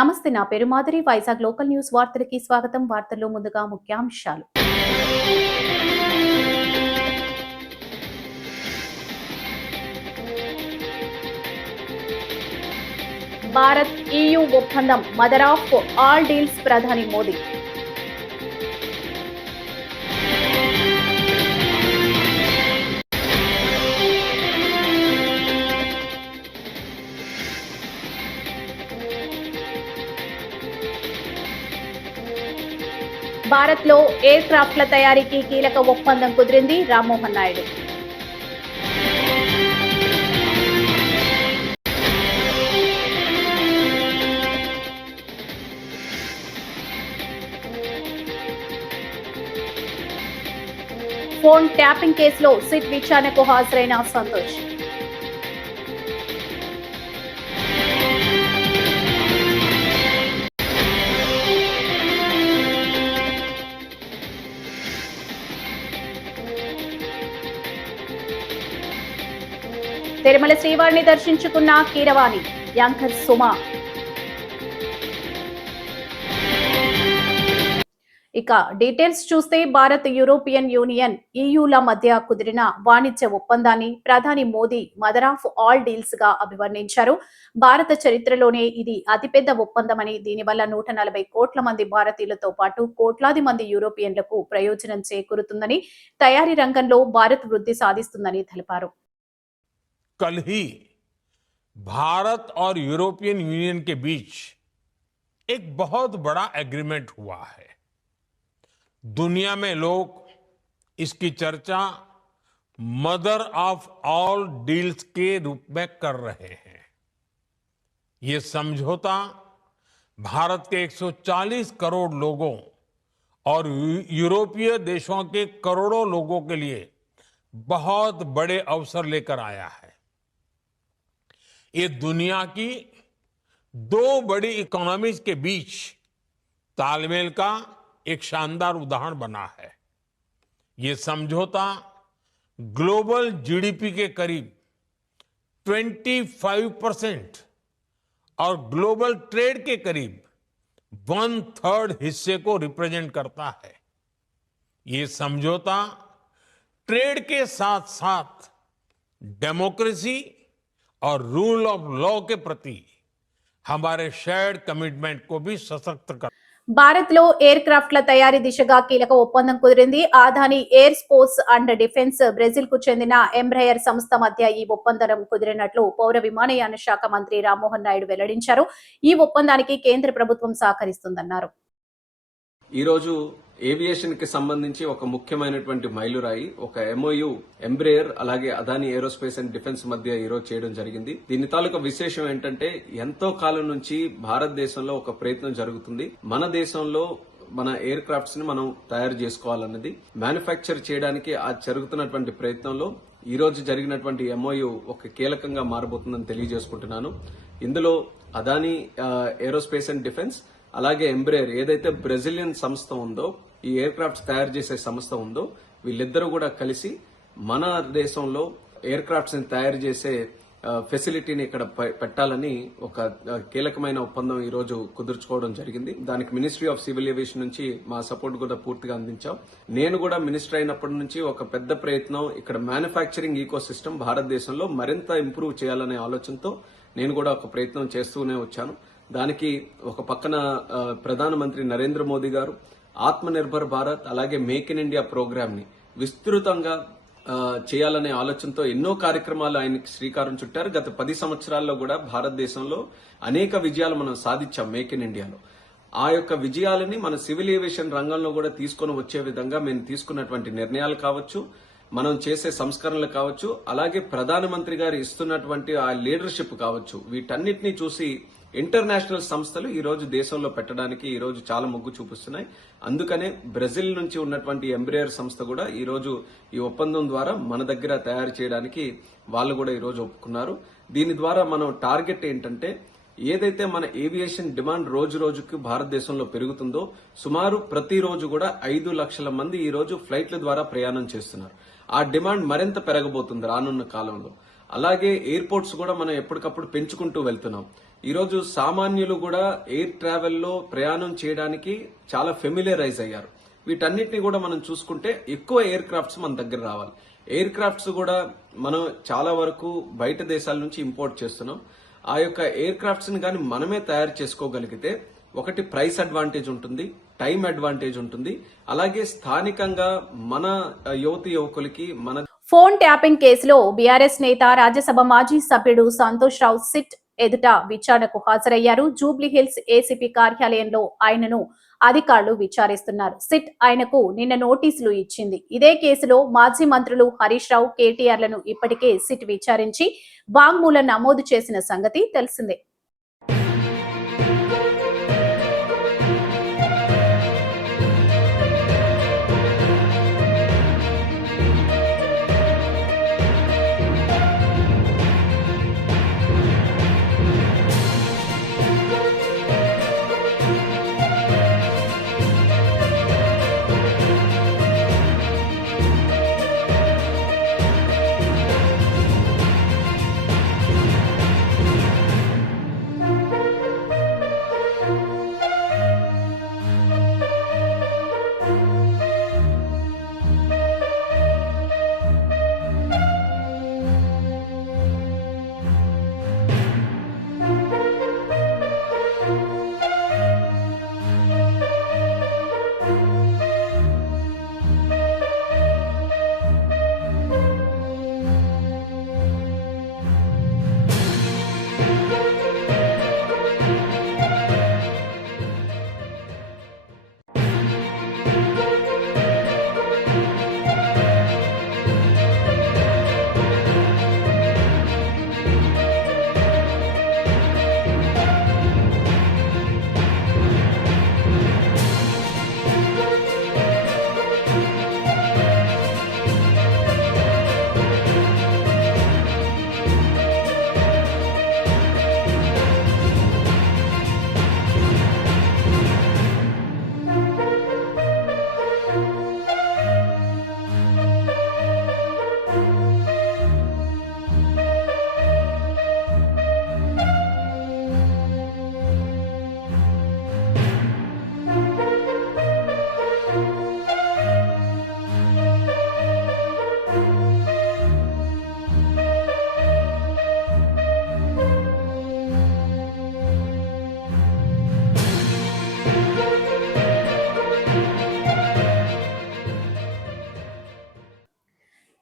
నమస్తే, నా పేరు మాధురి. వైజాగ్ లోకల్ న్యూస్ వార్తలకి స్వాగతం. వార్తల్లో ముందుగా ముఖ్యాంశాలు. భారత్ EU ఒప్పందం మదర్ ఆఫ్ ఆల్ డీల్స్, ప్రధాని మోదీ. భారత్ లో ఎయిర్ క్రాఫ్ట్ల తయారీకి కీలక ఒప్పందం కుదిరింది. రామ్మోహన్ నాయుడు. ఫోన్ ట్యాపింగ్ కేసులో సిట్ విచారణకు హాజరైన సంతోష్. తిరుమల శ్రీవారిని దర్శించుకున్న కీరవాణి, యాంకర్ సుమ. ఇక డీటెయిల్స్ చూస్తే, భారత్ యూరోపియన్ యూనియన్ EUల మధ్య కుదిరిన వాణిజ్య ఒప్పందాన్ని ప్రధాని Modi mother of all deals గా అభివర్ణించారు. భారత చరిత్రలోనే ఇది అతిపెద్ద ఒప్పందమని, దీనివల్ల 140 కోట్ల మంది భారతీయులతో పాటు కోట్లాది మంది యూరోపియన్లకు ప్రయోజనం చేకూరుతుందని, తయారీ రంగంలో భారత్ వృద్ధి సాధిస్తుందని తెలిపారు. कल ही भारत और यूरोपियन यूनियन के बीच एक बहुत बड़ा एग्रीमेंट हुआ है। दुनिया में लोग इसकी चर्चा मदर ऑफ ऑल डील्स के रूप में कर रहे हैं। ये समझौता भारत के 140 करोड़ लोगों और यूरोपीय देशों के करोड़ों लोगों के लिए बहुत बड़े अवसर लेकर आया है। ये दुनिया की दो बड़ी इकोनॉमीज के बीच तालमेल का एक शानदार उदाहरण बना है। ये समझौता ग्लोबल जीडीपी के करीब 25% और ग्लोबल ट्रेड के करीब 1/3 हिस्से को रिप्रेजेंट करता है। ये समझौता ट्रेड के साथ साथ डेमोक्रेसी और रूल ऑफ लॉ के प्रति हमारे शेयर्ड कमिटमेंट को भी सशक्त कर భారత్ లో ఎయిర్ క్రాఫ్ట్ల తయారీ దిశగా కీలక ఒప్పందం కుదిరింది. Adani air sports and defence, Brazil కు చెందిన ఎంబ్రయర్ సంస్థ మధ్య ఈ ఒప్పందం కుదిరినట్లు పౌర విమానయాన శాఖ మంత్రి రామ్మోహన్ నాయుడు వెల్లడించారు. ఈ ఒప్పందానికి కేంద్ర ప్రభుత్వం సహకరిస్తుందన్నారు. ఈ రోజు ఏవియేషన్ కి సంబంధించి ఒక ముఖ్యమైనటువంటి మైలురాయి, ఒక MOU ఎంబ్రేయర్ అలాగే అదాని ఏరోస్పేస్ అండ్ డిఫెన్స్ మధ్య ఈ రోజు చేయడం జరిగింది. దీని తాలూకా విశేషం ఏంటంటే, ఎంతో కాలం నుంచి భారతదేశంలో ఒక ప్రయత్నం జరుగుతుంది. మన దేశంలో మన ఎయిర్ క్రాఫ్ట్స్ ని మనం తయారు చేసుకోవాలన్నది, మ్యానుఫ్యాక్చర్ చేయడానికి ఆ జరుగుతున్నటువంటి ప్రయత్నంలో ఈ రోజు జరిగినటువంటి MOU ఒక కీలకంగా మారబోతుందని తెలియజేసుకుంటున్నాను. ఇందులో అదాని ఏరోస్పేస్ అండ్ డిఫెన్స్ అలాగే ఎంబ్రేయర్ ఏదైతే బ్రెజిలియన్ సంస్థ ఉందో, ఈ ఎయిర్ క్రాఫ్ట్స్ తయారు చేసే సంస్థ ఉందో, వీళ్ళిద్దరూ కూడా కలిసి మన దేశంలో ఎయిర్ క్రాఫ్ట్స్ ని తయారు చేసే ఫెసిలిటీని ఇక్కడ పెట్టాలని ఒక కీలకమైన ఒప్పందం ఈ రోజు కుదుర్చుకోవడం జరిగింది. దానికి మినిస్ట్రీ ఆఫ్ సివిల్ ఏవియేషన్ నుంచి మా సపోర్ట్ కూడా పూర్తిగా అందించాం. నేను కూడా మినిస్టర్ అయినప్పటి నుంచి ఒక పెద్ద ప్రయత్నం, ఇక్కడ మ్యానుఫ్యాక్చరింగ్ ఈకో సిస్టమ్ భారతదేశంలో మరింత ఇంప్రూవ్ చేయాలనే ఆలోచనతో నేను కూడా ఒక ప్రయత్నం చేస్తూనే వచ్చాను. దానికి ఒక పక్కన ప్రధానమంత్రి నరేంద్ర మోదీ గారు ఆత్మ నిర్భర్ భారత్ అలాగే మేక్ ఇన్ ఇండియా ప్రోగ్రామ్ ని విస్తృతంగా చేయాలనే ఆలోచనతో ఎన్నో కార్యక్రమాలు ఆయనకి శ్రీకారం చుట్టారు. గత 10 సంవత్సరాల్లో కూడా భారతదేశంలో అనేక విజయాలు మనం సాధించాం మేక్ ఇన్ ఇండియాలో. ఆ యొక్క విజయాలని మన సివిల్ ఏవియేషన్ రంగంలో కూడా తీసుకొని వచ్చే విధంగా మేము తీసుకున్నటువంటి నిర్ణయాలు కావచ్చు, మనం చేసే సంస్కరణలు కావచ్చు, అలాగే ప్రధానమంత్రి గారు ఇస్తున్నటువంటి ఆ లీడర్షిప్ కావచ్చు, వీటన్నిటినీ చూసి ఇంటర్నేషనల్ సంస్థలు ఈ రోజు దేశంలో పెట్టడానికి ఈ రోజు చాలా మొగ్గు చూపిస్తున్నాయి. అందుకనే బ్రెజిల్ నుంచి ఉన్నటువంటి ఎంబ్రేయర్ సంస్థ కూడా ఈ రోజు ఈ ఒప్పందం ద్వారా మన దగ్గర తయారు చేయడానికి వాళ్ళు కూడా ఈ రోజు ఒప్పుకున్నారు. దీని ద్వారా మనం టార్గెట్ ఏంటంటే, ఏదైతే మన ఏవియేషన్ డిమాండ్ రోజు రోజుకు భారతదేశంలో పెరుగుతుందో, సుమారు ప్రతిరోజు కూడా 5 లక్షల మంది ఈ రోజు ఫ్లైట్ల ద్వారా ప్రయాణం చేస్తున్నారు. ఆ డిమాండ్ మరింత పెరగబోతుంది రానున్న కాలంలో. అలాగే ఎయిర్పోర్ట్స్ కూడా మనం ఎప్పటికప్పుడు పెంచుకుంటూ వెళ్తున్నాం. ఈరోజు సామాన్యులు కూడా ఎయిర్ ట్రావెల్లో ప్రయాణం చేయడానికి చాలా ఫెమిలియరైజ్ అయ్యారు. వీటన్నిటిని కూడా మనం చూసుకుంటే ఎక్కువ ఎయిర్ క్రాఫ్ట్స్ మన దగ్గర రావాలి. ఎయిర్ క్రాఫ్ట్స్ కూడా మనం చాలా వరకు బయట దేశాల నుంచి ఇంపోర్ట్ చేస్తున్నాం. ఆ యొక్క ఎయిర్ క్రాఫ్ట్స్ ని కానీ మనమే తయారు చేసుకోగలిగితే ఒకటి ప్రైస్ అడ్వాంటేజ్ ఉంటుంది, టైం అడ్వాంటేజ్ ఉంటుంది, అలాగే స్థానికంగా మన యువతి యువకులకి మన ఫోన్ ట్యాపింగ్ కేసులో బీఆర్ఎస్ నేత రాజ్యసభ మాజీ సభ్యుడు సంతోష్ రావు సిట్ ఎదుట విచారణకు హాజరయ్యారు. జూబ్లీహిల్స్ ఏసీపీ కార్యాలయంలో ఆయనను అధికారులు విచారిస్తున్నారు. సిట్ ఆయనకు నిన్న నోటీసులు ఇచ్చింది. ఇదే కేసులో మాజీ మంత్రులు హరీష్ రావు, కేటీఆర్లను ఇప్పటికే సిట్ విచారించి వాంగ్మూలం నమోదు చేసిన సంగతి తెలిసిందే.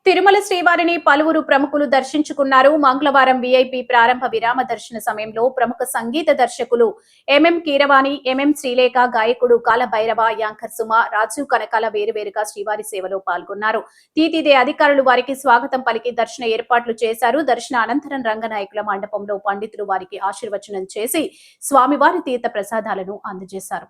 తిరుమల శ్రీవారిని పలువురు ప్రముఖులు దర్శించుకున్నారు. మంగళవారం వీఐపీ ప్రారంభ విరామ దర్శన సమయంలో ప్రముఖ సంగీత దర్శకులు ఎంఎం కీరవాణి, ఎంఎం శ్రీలేఖ, గాయకుడు కాలభైరవ, యాంకర్ సుమ, రాజీవ్ కనకాల వేరువేరుగా శ్రీవారి సేవలో పాల్గొన్నారు. టీటీడీ అధికారులు వారికి స్వాగతం పలికి దర్శన ఏర్పాట్లు చేశారు. దర్శన అనంతరం రంగనాయకుల మండపంలో పండితులు వారికి ఆశీర్వచనం చేసి స్వామివారి తీర్థ ప్రసాదాలను అందజేశారు.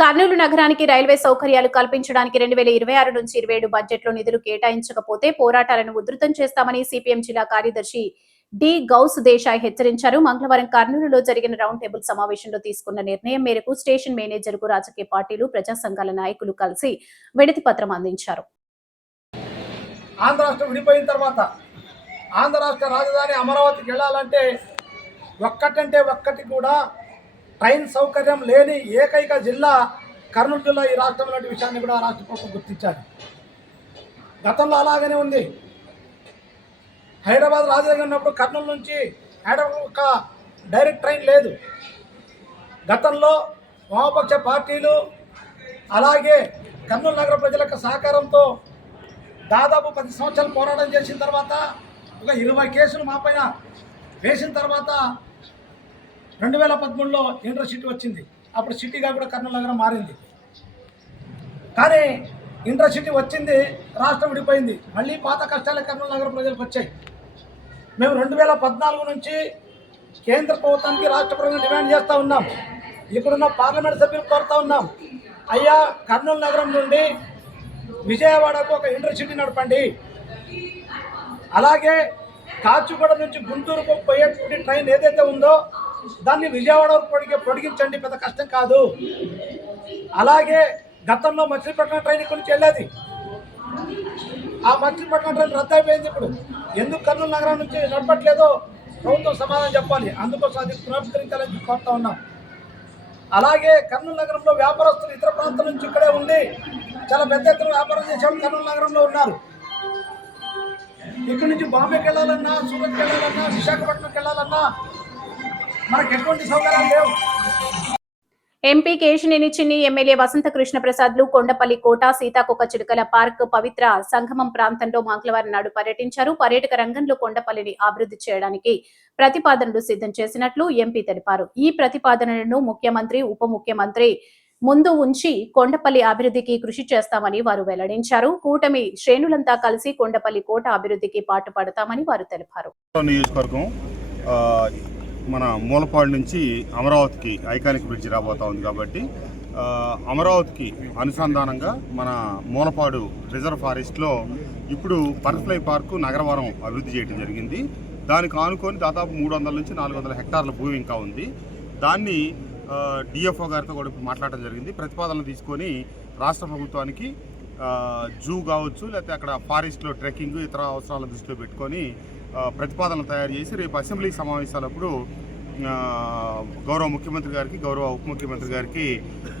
కర్నూలు నగరానికి రైల్వే సౌకర్యాలు కల్పించడానికి 2026 నుంచి 27 బడ్జెట్లో నిధులు కేటాయించకపోతే పోరాటాలను ఉధృతం చేస్తామని సిపిఎం జిల్లా కార్యదర్శి డి గౌస్ దేశాయ్ హెచ్చరించారు. మంగళవారం కర్నూలులో జరిగిన రౌండ్ టేబుల్ సమావేశంలో తీసుకున్న నిర్ణయం మేరకు స్టేషన్ మేనేజర్కు రాజకీయ పార్టీలు, ప్రజా సంఘాల నాయకులు కలిసి వినతి పత్రం అందించారు. ఆంధ్ర రాష్ట్రం విడిపోయిన తర్వాత ఆంధ్ర రాష్ట్ర రాజధాని అమరావతికి వెళ్ళాలంటే ఒక్కటి కూడా ట్రైన్ సౌకర్యం లేని ఏకైక జిల్లా కర్నూలు జిల్లా ఈ రాష్ట్రంలోని విషయాన్ని కూడా రాష్ట్ర ప్రభుత్వం గుర్తించారు. గతంలో అలాగనే ఉంది. హైదరాబాద్ రాజధాని ఉన్నప్పుడు కర్నూలు నుంచి హైదరాబాద్ ఒక డైరెక్ట్ ట్రైన్ లేదు. గతంలో వామపక్ష పార్టీలు అలాగే కర్నూలు నగర ప్రజల యొక్క సహకారంతో దాదాపు 10 సంవత్సరాలు పోరాటం చేసిన తర్వాత ఒక 20 కేసులు మా పైన వేసిన తర్వాత 2013లో ఇంటర్సిటీ వచ్చింది. అప్పుడు సిటీగా కూడా కర్నూలు నగరం మారింది. కానీ ఇంటర్సిటీ వచ్చింది, రాష్ట్రం విడిపోయింది, మళ్ళీ పాత కష్టాలే కర్నూలు నగర ప్రజలకు వచ్చాయి. మేము 2014 నుంచి కేంద్ర ప్రభుత్వానికి రాష్ట్ర ప్రభుత్వం డిమాండ్ చేస్తూ ఉన్నాం. ఇక్కడున్న పార్లమెంట్ సభ్యులు కోరుతూ ఉన్నాం, అయ్యా కర్నూలు నగరం నుండి విజయవాడకు ఒక ఇంటర్సిటీ నడపండి. అలాగే కాచిగూడ నుంచి గుంటూరుకు పోయేటువంటి ట్రైన్ ఏదైతే ఉందో దాన్ని విజయవాడ పొడిగించండి, పెద్ద కష్టం కాదు. అలాగే గతంలో మచిలీపట్నం ట్రైన్ ఇక్కడి నుంచి వెళ్ళేది, ఆ మచిలీపట్నం ట్రైన్ రద్దు అయిపోయింది. ఇప్పుడు ఎందుకు కర్నూలు నగరం నుంచి నడపట్లేదో ప్రభుత్వం సమాధానం చెప్పాలి. అందుకోసం అది పునరుద్ధరించాలని కోరుతా ఉన్నాం. అలాగే కర్నూలు నగరంలో వ్యాపారస్తులు ఇతర ప్రాంతాల నుంచి ఇక్కడే ఉండి చాలా పెద్ద ఎత్తున వ్యాపారం చేసేవాళ్ళు కర్నూలు నగరంలో ఉన్నారు. ఇక్కడి నుంచి బాంబేకి వెళ్ళాలన్నా, సూరత్కి వెళ్ళాలన్నా, విశాఖపట్నంకి వెళ్ళాలన్నా మనకు ఎటువంటి సౌకర్యాలు లేవు. ఎంపీ కేశినేని చిన్ని, ఎమ్మెల్యే వసంత కృష్ణ ప్రసాద్లు కొండపల్లి కోట, సీతాకోక చిలుకల పార్క్, పవిత్ర సంగమం ప్రాంతంలో మంగళవారం నాడు పర్యటించారు. పర్యాటక రంగంలో కొండపల్లిని అభివృద్ధి చేయడానికి ప్రతిపాదనలు సిద్ధం చేసినట్లు ఎంపీ తెలిపారు. ఈ ప్రతిపాదనలను ముఖ్యమంత్రి, ఉప ముఖ్యమంత్రి ముందు ఉంచి కొండపల్లి అభివృద్ధికి కృషి చేస్తామని వారు వెల్లడించారు. కూటమి శ్రేణులంతా కలిసి కొండపల్లి కోట అభివృద్ధికి పాటుపడతామని వారు తెలిపారు. మన మూలపాడు నుంచి అమరావతికి ఐకానిక్ బ్రిడ్జ్ రాబోతా ఉంది కాబట్టి అమరావతికి అనుసంధానంగా మన మూలపాడు రిజర్వ్ ఫారెస్ట్లో ఇప్పుడు బటర్ఫ్లై పార్కు నగరవరం అభివృద్ధి చేయడం జరిగింది. దానికి ఆనుకొని దాదాపు 300 నుంచి 400 హెక్టార్ల భూమి ఇంకా ఉంది. దాన్ని డిఎఫ్ఓ గారితో కూడా మాట్లాడడం జరిగింది. ప్రతిపాదనలు తీసుకొని రాష్ట్ర ప్రభుత్వానికి జూ కావచ్చు, లేకపోతే అక్కడ ఫారెస్ట్లో ట్రెక్కింగ్ ఇతర అవసరాలను దృష్టిలో పెట్టుకొని ప్రతిపాదనలు తయారు చేసి రేపు అసెంబ్లీ సమావేశాలప్పుడు గౌరవ ముఖ్యమంత్రి గారికి, గౌరవ ఉప ముఖ్యమంత్రి గారికి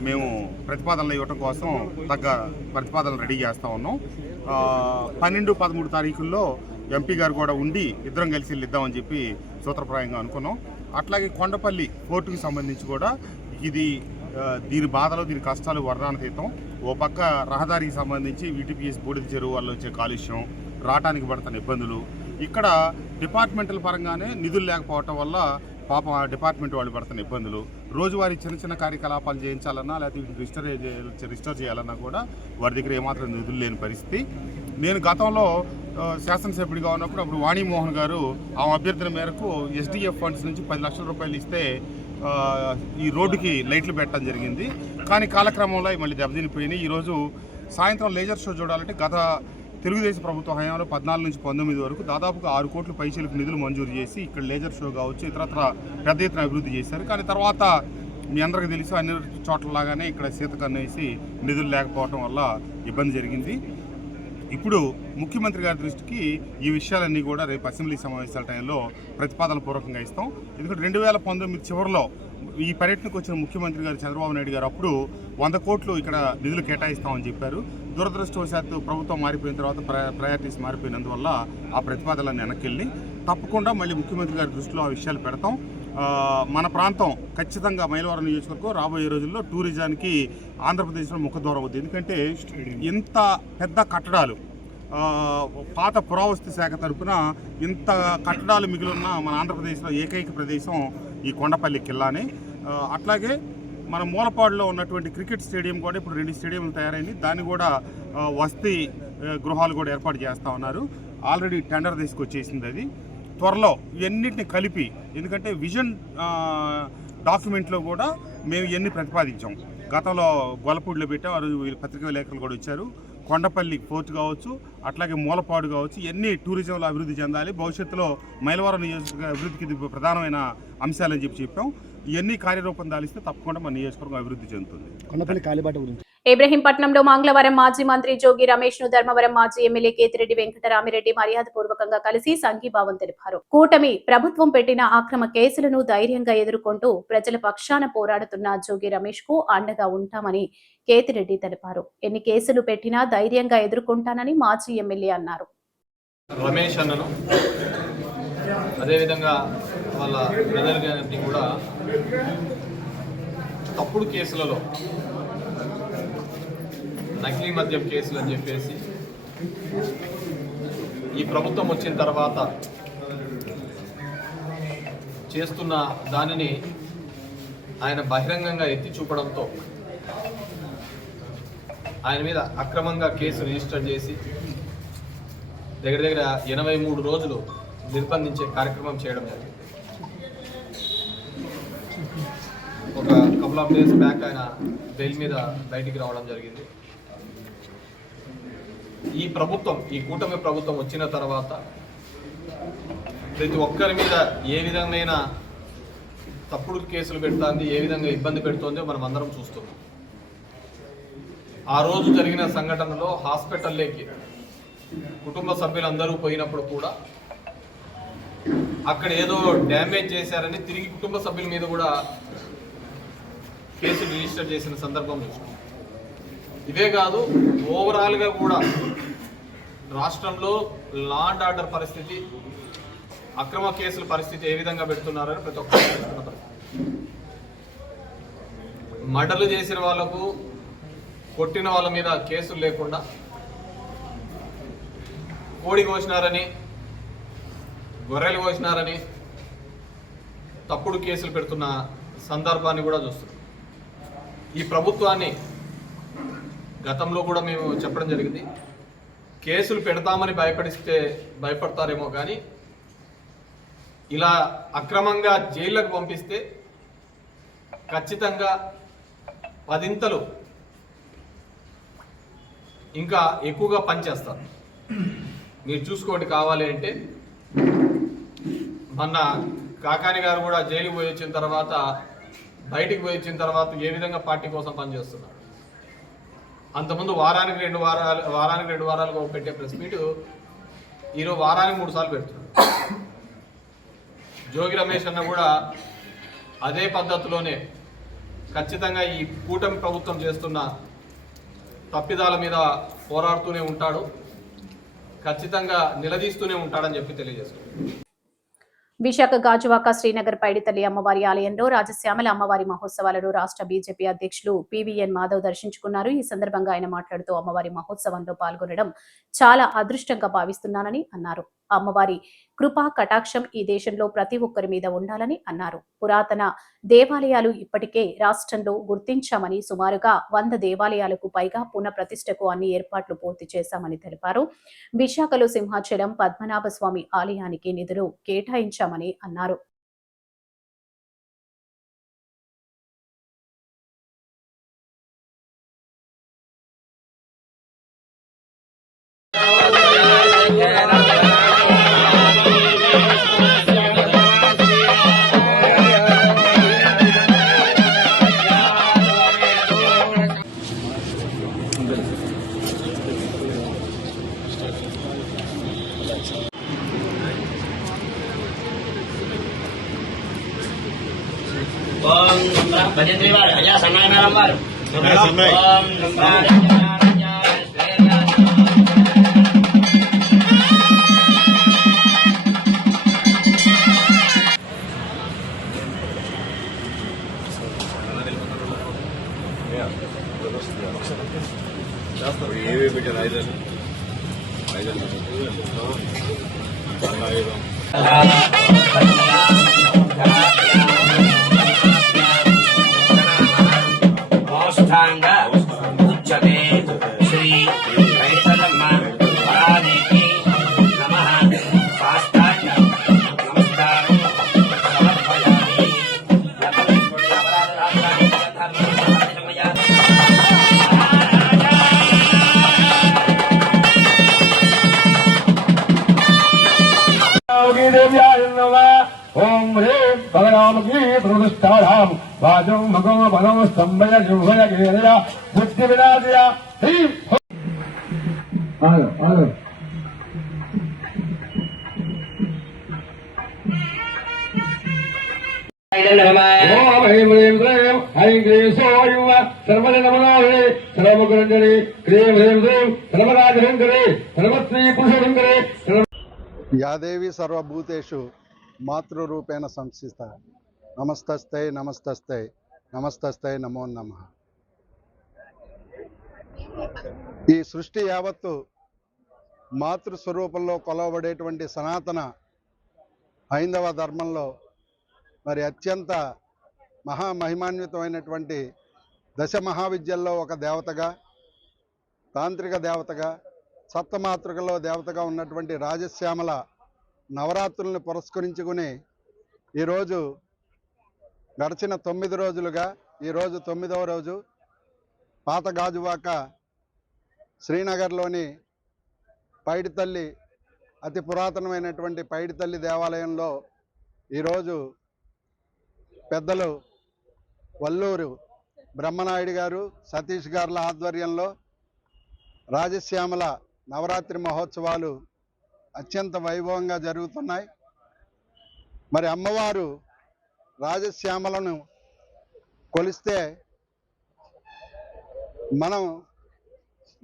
మేము ప్రతిపాదనలు ఇవ్వడం కోసం తగ్గ ప్రతిపాదనలు రెడీ చేస్తూ ఉన్నాం. 12, 13 తారీఖుల్లో ఎంపీ గారు కూడా ఉండి ఇద్దరం కలిసి ఇద్దామని చెప్పి సూత్రప్రాయంగా అనుకున్నాం. అట్లాగే కొండపల్లి పోర్టుకి సంబంధించి కూడా దీని బాధలు, దీని కష్టాలు వర్ణాతీతం. ఓ పక్క రహదారికి సంబంధించి వీటీపీఎస్ బూడిద చెరువు వల్ల వచ్చే కాలుష్యం, రావడానికి పడుతున్న ఇబ్బందులు, ఇక్కడ డిపార్ట్మెంటల్ పరంగానే నిధులు లేకపోవటం వల్ల పాపం ఆ డిపార్ట్మెంట్ వాళ్ళు పడుతున్న ఇబ్బందులు, రోజువారీ చిన్న కార్యకలాపాలు చేయించాలన్నా లేకపోతే రిస్టోర్ చేయాలన్నా కూడా వారి దగ్గర ఏమాత్రం నిధులు లేని పరిస్థితి. నేను గతంలో శాసనసభ్యుడిగా ఉన్నప్పుడు అప్పుడు వాణిమోహన్ గారు ఆ అభ్యర్థన మేరకు ఎస్డిఎఫ్ ఫండ్స్ నుంచి 10 లక్షల రూపాయలు ఇస్తే ఈ రోడ్డుకి లైట్లు పెట్టడం జరిగింది. కానీ కాలక్రమంలో మళ్ళీ దెబ్బతినిపోయినాయి. ఈరోజు సాయంత్రం లేజర్ షో చూడాలంటే గత తెలుగుదేశం ప్రభుత్వ హయాంలో 14 నుంచి 19 వరకు దాదాపుగా 6 కోట్ల పైసలకు నిధులు మంజూరు చేసి ఇక్కడ లేజర్ షో కావచ్చు ఇతరత్ర పెద్ద ఎత్తున అభివృద్ధి చేశారు. కానీ తర్వాత మీ అందరికీ తెలుసు అన్ని చోట్లలాగానే ఇక్కడ సీతకన్నేసి నిధులు లేకపోవడం వల్ల ఇబ్బంది జరిగింది. ఇప్పుడు ముఖ్యమంత్రి గారి దృష్టికి ఈ విషయాలన్నీ కూడా రేపు అసెంబ్లీ సమావేశాల టైంలో ప్రతిపాదన పూర్వకంగా ఇస్తాం. ఎందుకంటే 2019 చివరిలో ఈ పర్యటనకు వచ్చిన ముఖ్యమంత్రి గారు చంద్రబాబు నాయుడు గారు అప్పుడు 100 కోట్లు ఇక్కడ నిధులు కేటాయిస్తామని చెప్పారు. దురదృష్టవశాత్తు ప్రభుత్వం మారిపోయిన తర్వాత ప్రయారిటీస్ మారిపోయినందువల్ల ఆ ప్రతిపాదనలను వెనక్కి తప్పకుండా మళ్ళీ ముఖ్యమంత్రి గారి దృష్టిలో ఆ విషయాలు పెడతాం. మన ప్రాంతం ఖచ్చితంగా మైలవరం నియోజకవర్గం రాబోయే రోజుల్లో టూరిజానికి ఆంధ్రప్రదేశ్లో ముఖద్వారం అవుతుంది. ఎందుకంటే ఇంత పెద్ద కట్టడాలు పాత పురావస్తు శాఖ తరఫున ఇంత కట్టడాలు మిగిలిన మన ఆంధ్రప్రదేశ్లో ఏకైక ప్రదేశం ఈ కొండపల్లి కిల్లానే. అట్లాగే మన మూలపాడులో ఉన్నటువంటి క్రికెట్ స్టేడియం కూడా ఇప్పుడు 2 స్టేడియంలు తయారైంది. దాన్ని కూడా వసతి గృహాలు కూడా ఏర్పాటు చేస్తూ ఉన్నారు. ఆల్రెడీ టెండర్ తీసుకొచ్చేసింది. అది త్వరలో ఇవన్నిటిని కలిపి, ఎందుకంటే విజన్ డాక్యుమెంట్లో కూడా మేము ఇవన్నీ ప్రతిపాదించాం. గతంలో గొల్లపూడిలో పెట్టాం. ఆ రోజు వీళ్ళు పత్రికా విలేకరులు కూడా వచ్చారు. కొండపల్లి పోర్టు కావచ్చు, అట్లాగే మూలపాడు కావచ్చు, ఇవన్నీ టూరిజంలో అభివృద్ధి చెందాలి. భవిష్యత్తులో మైలవరం నియోజకవర్గ అభివృద్ధికి ఇది ప్రధానమైన అంశాలని చెప్పాం. ఇవన్నీ కార్యరూపం దాలిస్తే తప్పకుండా మన నియోజకవర్గం అభివృద్ధి చెందుతుంది. కొండపల్లి కాలిబాట గురించి ఇబ్రహీంపట్నంలో మంగళవారం మాజీ మంత్రి జోగి రమేష్ ను ధర్మవరం మాజీ ఎమ్మెల్యే కేతిరెడ్డి వెంకటరామిరెడ్డి మర్యాదపూర్వకంగా కలిసి సంఘీభావం తెలిపారు. కూటమి ప్రభుత్వం పెట్టిన అక్రమ కేసులను ధైర్యంగా ఎదుర్కొంటూ ప్రజల పక్షాన పోరాడుతున్న జోగి రమేష్ కు అండగా ఉంటామని కేతిరెడ్డి తెలిపారు. ఎన్ని కేసులు పెట్టినా ధైర్యంగా ఎదుర్కొంటానని మాజీ ఎమ్మెల్యే అన్నారు. రమేష్ అన్నను అదేవిధంగా వాళ్ళ బ్రదర్ గారిని కూడా తప్పుడు కేసులలో నకిలీ మద్యం కేసులు అని చెప్పేసి ఈ ప్రభుత్వం వచ్చిన తర్వాత చేస్తున్న దానిని ఆయన బహిరంగంగా ఎత్తి చూపడంతో ఆయన మీద అక్రమంగా కేసు రిజిస్టర్ చేసి దగ్గర 83 రోజులు నిర్బంధించే కార్యక్రమం చేయడం జరిగింది. ఒక కపుల్ ఆఫ్ డేస్ బ్యాక్ ఆయన బెయిల్ మీద బయటికి రావడం జరిగింది. ఈ ప్రభుత్వం, ఈ కూటమి ప్రభుత్వం వచ్చిన తర్వాత ప్రతి ఒక్కరి మీద ఏ విధమైన తప్పుడు కేసులు పెడుతోంది, ఏ విధంగా ఇబ్బంది పెడుతోందో మనం అందరం చూస్తున్నాం. ఆ రోజు జరిగిన సంఘటనలో హాస్పిటల్లోకి కుటుంబ సభ్యులందరూ పోయినప్పుడు కూడా అక్కడ ఏదో డ్యామేజ్ చేశారని తిరిగి కుటుంబ సభ్యుల మీద కూడా కేసులు రిజిస్టర్ చేసిన సందర్భం చూసాం. ఇవే కాదు, ఓవరాల్గా కూడా రాష్ట్రంలో లా అండ్ ఆర్డర్ పరిస్థితి, అక్రమ కేసుల పరిస్థితి ఏ విధంగా పెడుతున్నారని ప్రతి ఒక్కరు తెలుస్తున్న పరిస్థితి. మర్డర్లు చేసిన వాళ్లకు, కొట్టిన వాళ్ళ మీద కేసులు లేకుండా కోడి కోసినారని, గొర్రెలు కోసినారని తప్పుడు కేసులు పెడుతున్న సందర్భాన్ని కూడా చూస్తున్నాం. ఈ ప్రభుత్వాన్ని గతంలో కూడా మేము చెప్పడం జరిగింది, కేసులు పెడతామని భయపడతారేమో కానీ ఇలా అక్రమంగా జైళ్లకు పంపిస్తే ఖచ్చితంగా 10 ఇంకా ఎక్కువగా పనిచేస్తారు. మీరు చూసుకోండి, కావాలి అంటే మొన్న కాకాని గారు కూడా జైలుకి పోయి వచ్చిన తర్వాత, బయటికి పోయి వచ్చిన తర్వాత ఏ విధంగా పార్టీ కోసం పనిచేస్తున్నారు. అంతకుముందు వారానికి 2 వారాలుగా పెట్టే ప్రెస్ మీట్ ఈరోజు వారానికి 3 సార్లు పెడుతున్నారు. జోగి రమేష్ అన్న కూడా అదే పద్ధతిలోనే ఖచ్చితంగా ఈ కూటమి ప్రభుత్వం చేస్తున్న తప్పిదాల మీద పోరాడుతూనే ఉంటాడు, ఖచ్చితంగా నిలదీస్తూనే ఉంటాడని చెప్పి తెలియజేస్తున్నాడు. విశాఖ గాజువాక శ్రీనగర్ పైడితల్లి అమ్మవారి ఆలయంలో రాజశ్యామల అమ్మవారి మహోత్సవాలను రాష్ట్ర బీజేపీ అధ్యక్షులు పివిఎన్ మాధవ్ దర్శించుకున్నారు. ఈ సందర్భంగా ఆయన మాట్లాడుతూ అమ్మవారి మహోత్సవంలో పాల్గొనడం చాలా అదృష్టంగా భావిస్తున్నానని అన్నారు. అమ్మవారి కృపా కటాక్షం ఈ దేశంలో ప్రతి ఒక్కరి మీద ఉండాలని అన్నారు. పురాతన దేవాలయాలు ఇప్పటికే రాష్ట్రంలో గుర్తించామని, సుమారుగా 100 దేవాలయాలకు పైగా పునఃప్రతిష్టకు అన్ని ఏర్పాట్లు పూర్తి చేశామని తెలిపారు. విశాఖలో సింహాచలం పద్మనాభ స్వామి ఆలయానికి నిధులు కేటాయించామని అన్నారు. ఉచ్యతే శ్రీ వెంకటరమణ పరాదేవి నమః. సాష్టాంగ నమస్కారం సమర్పయామి. శ్రీరామకి ప్రతిష్టాయాం వాచం మగో బలం స్తంభయ జిహ్వయ గేరయ బుద్ధి వినాశయ ఓం ఐం హ్రీం క్లీం ఐం క్లీం సోయం సర్వజనమనోహరి సర్వగురంజని క్లీం హ్రీం హ్రీం సర్వరాజహంకరి సర్వశ్రీ పురుషహంకరి యాదేవి సర్వభూతేషు మాతృరూపేణ సంస్థిత నమస్తస్తే నమస్తస్తే నమస్తస్తే నమో నమః. ఈ సృష్టి యావత్తు మాతృస్వరూపంలో కొలవబడేటువంటి సనాతన హైందవ ధర్మంలో మరి అత్యంత మహామహిమాన్వితమైనటువంటి దశ మహావిద్యల్లో ఒక దేవతగా, తాంత్రిక దేవతగా, సప్తమాతృకలో దేవతగా ఉన్నటువంటి రాజశ్యామల నవరాత్రులను పురస్కరించుకుని ఈరోజు గడిచిన 9 రోజులుగా ఈరోజు 9వ రోజు పాత గాజువాక శ్రీనగర్లోని పైడితల్లి అతి పురాతనమైనటువంటి పైడితల్లి దేవాలయంలో ఈరోజు పెద్దలు వల్లూరు బ్రహ్మనాయుడు గారు, సతీష్ గారుల ఆధ్వర్యంలో రాజశ్యామల నవరాత్రి మహోత్సవాలు అత్యంత వైభవంగా జరుగుతున్నాయి. మరి అమ్మవారు రాజశ్యామలను కొలిస్తే మనం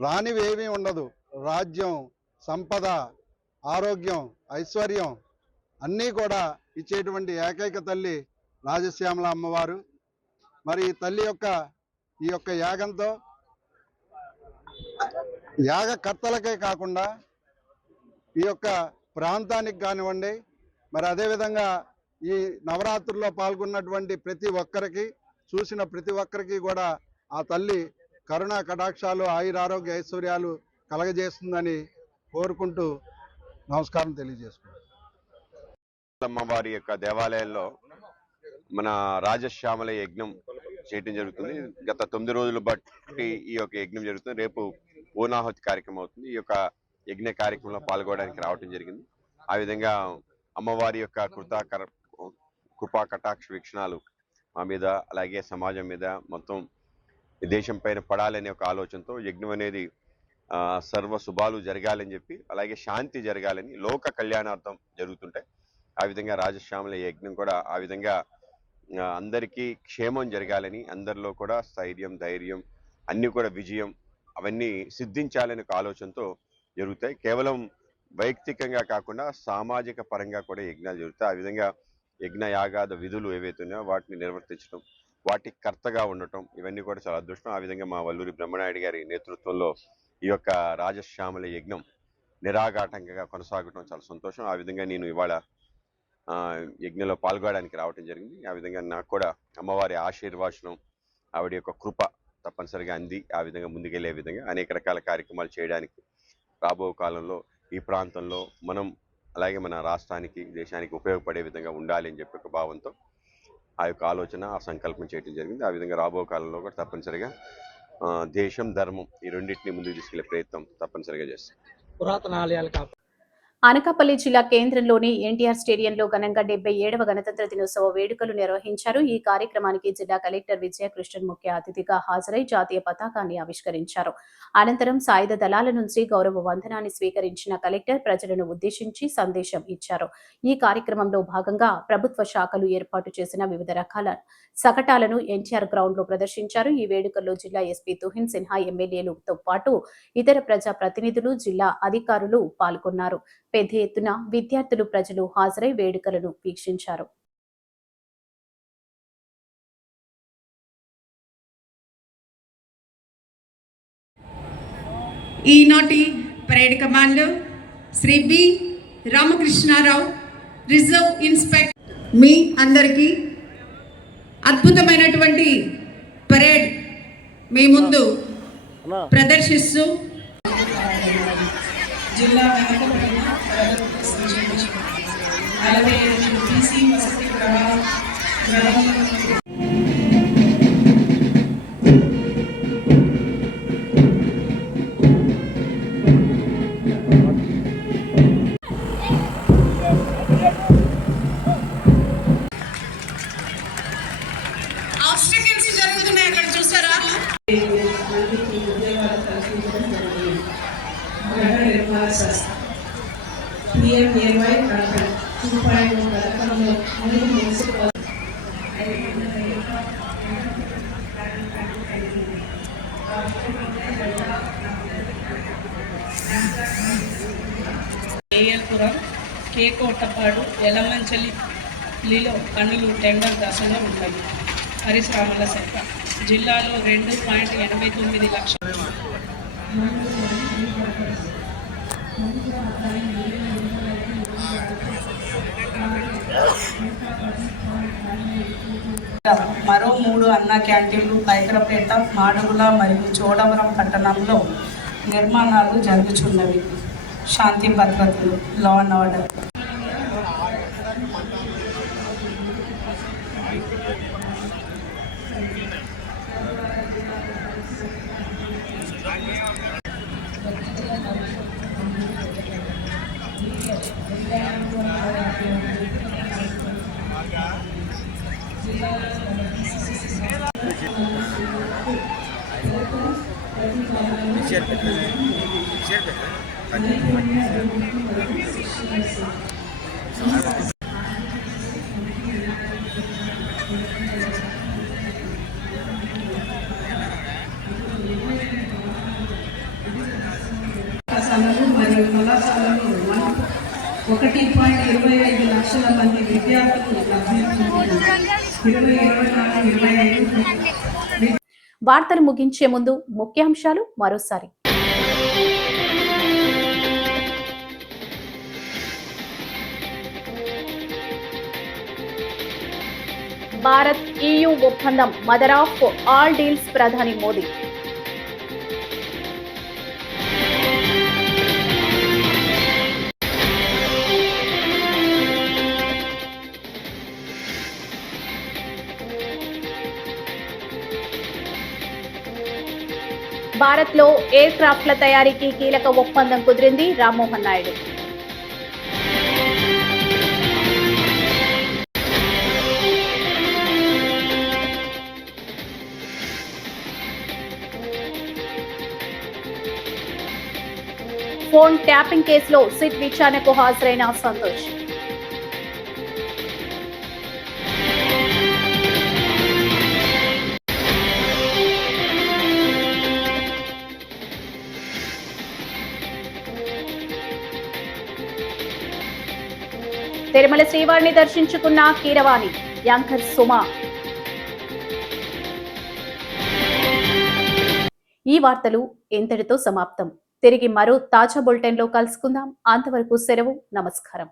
రానివేమీ ఉండదు. రాజ్యం, సంపద, ఆరోగ్యం, ఐశ్వర్యం అన్నీ కూడా ఇచ్చేటువంటి ఏకైక తల్లి రాజశ్యామల అమ్మవారు. మరి ఈ తల్లి ఈ యొక్క యాగంతో యాగకర్తలకే కాకుండా ఈ యొక్క ప్రాంతానికి కానివ్వండి, మరి అదేవిధంగా ఈ నవరాత్రుల్లో పాల్గొన్నటువంటి ప్రతి ఒక్కరికి, చూసిన ప్రతి ఒక్కరికి కూడా ఆ తల్లి కరుణా కటాక్షాలు, ఆయురారోగ్య ఐశ్వర్యాలు కలగజేస్తుందని కోరుకుంటూ నమస్కారం తెలియజేసుకుంటాం. అమ్మవారి యొక్క దేవాలయాల్లో మన రాజశ్యామల యజ్ఞం చేయటం జరుగుతుంది. గత 9 రోజులు బట్టి ఈ యొక్క యజ్ఞం జరుగుతుంది. రేపు పూర్ణాహుతి కార్యక్రమం అవుతుంది. ఈ యొక్క యజ్ఞ కార్యక్రమంలో పాల్గొనడానికి రావటం జరిగింది. ఆ విధంగా అమ్మవారి యొక్క కృపా కటాక్ష వీక్షణాలు మా మీద, అలాగే సమాజం మీద, మొత్తం దేశం పైన పడాలనే ఒక ఆలోచనతో యజ్ఞం అనేది సర్వ శుభాలు జరగాలని చెప్పి, అలాగే శాంతి జరగాలని, లోక కళ్యాణార్థం జరుగుతుంటాయి. ఆ విధంగా రాజశ్యామల యజ్ఞం కూడా ఆ విధంగా అందరికీ క్షేమం జరగాలని, అందరిలో కూడా స్థైర్యం, ధైర్యం, అన్నీ కూడా విజయం అవన్నీ సిద్ధించాలనే ఒక ఆలోచనతో జరుగుతాయి. కేవలం వైయక్తికంగా కాకుండా సామాజిక పరంగా కూడా యజ్ఞాలు జరుగుతాయి. ఆ విధంగా యజ్ఞ యాగాద విధులు ఏవైతే ఉన్నాయో వాటిని నిర్వర్తించడం, వాటికి కర్తగా ఉండటం, ఇవన్నీ కూడా చాలా అదృష్టం. ఆ విధంగా మా వల్లూరి బ్రహ్మనాయుడు గారి నేతృత్వంలో ఈ యొక్క రాజశ్యామల యజ్ఞం నిరాఘాటంగా కొనసాగటం చాలా సంతోషం. ఆ విధంగా నేను ఇవాళ యజ్ఞంలో పాల్గొనడానికి రావటం జరిగింది. ఆ విధంగా నాకు కూడా అమ్మవారి ఆశీర్వాచనం, ఆవిడ యొక్క కృప తప్పనిసరిగా అంది ఆ విధంగా ముందుకెళ్లే విధంగా అనేక రకాల కార్యక్రమాలు చేయడానికి రాబో కాలంలో ఈ ప్రాంతంలో మనం, అలాగే మన రాష్ట్రానికి, దేశానికి ఉపయోగపడే విధంగా ఉండాలి అని చెప్పి ఒక భావంతో ఆ యొక్క ఆలోచన, ఆ సంకల్పం చేయడం జరిగింది. ఆ విధంగా రాబో కాలంలో కూడా తప్పనిసరిగా దేశం, ధర్మం ఈ రెండింటిని ముందుకు తీసుకెళ్లే ప్రయత్నం తప్పనిసరిగా చేస్తాం. పురాతన ఆలయాలు అనకాపల్లి జిల్లా కేంద్రంలోని ఎన్టీఆర్ స్టేడియంలో ఘనంగా 77వ గణతంత్ర దినోత్సవ వేడుకలు నిర్వహించారు. ఈ కార్యక్రమానికి జిల్లా కలెక్టర్ విజయకృష్ణన్ ముఖ్య అతిథిగా హాజరై జాతీయ పతాకాన్ని ఆవిష్కరించారు. అనంతరం సాయుధ దళాల నుంచి గౌరవ వందనాన్ని స్వీకరించిన కలెక్టర్ ప్రజలను ఉద్దేశించి సందేశం ఇచ్చారు. ఈ కార్యక్రమంలో భాగంగా ప్రభుత్వ శాఖలు ఏర్పాటు చేసిన వివిధ రకాల శకటాలను ఎన్టీఆర్ గ్రౌండ్ లో ప్రదర్శించారు. ఈ వేడుకల్లో జిల్లా ఎస్పీ తుహిన్ సిన్హా, ఎమ్మెల్యేలతో పాటు ఇతర ప్రజా ప్రతినిధులు, జిల్లా అధికారులు పాల్గొన్నారు. పెద్ద ఎత్తున విద్యార్థులు, ప్రజలు హాజరై వేడుకలను వీక్షించారు. ఈనాటి parade commander Shri B Ramakrishnarao, reserve inspector, మీ అందరికీ అద్భుతమైనటువంటి పరేడ్ మీ ముందు ప్రదర్శిస్తూ జిల్లా వెనకబడిన ప్రజలకు సంచరించిన 45 బీసీ వసతి గ్రహాలు అమలు చేస్తాం. PMAY 2.0 పథకంలో 3 మున్సిపల్ ఏఎల్పురం, కేకోటపాడు, యలమంచలిలో పనులు టెండర్ దశలో ఉన్నాయి. పరిశ్రమల శాఖ జిల్లాలో 2.89 లక్షల మరో 3 అన్న క్యాంటీన్లు పైకరపేట, మాడుగుల మరియు చోడవరం పట్టణంలో నిర్మాణాలు జరుగుతున్నవి. శాంతి భద్రతలు, లా అండ్ ఆర్డర్. మరియు కళాశాలలో 1.25 లక్షల మంది విద్యార్థులు వార్తలు ముగించే ముందు ముఖ్యాంశాలు మరోసారి. భారత్ EU ఒప్పందం మదర్ ఆఫ్ ఆల్ డీల్స్ ప్రధాని మోదీ. భారత్లో ఎయిర్ క్రాఫ్ట్ల తయారీకి కీలక ఒప్పందం కుదిరింది. రామ్మోహన్ నాయుడు. ఫోన్ ట్యాపింగ్ కేసులో సిట్ విచారణకు హాజరైన సంతోష్. తిరుమల శ్రీవారిని దర్శించుకున్న కీరవాణి. యాంకర్ సుమా. ఈ వార్తలు ఇంతటితో సమాప్తం. తిరిగి మరో తాజా బులెటిన్లో కలుసుకుందాం. అంతవరకు సెలవు. నమస్కారం.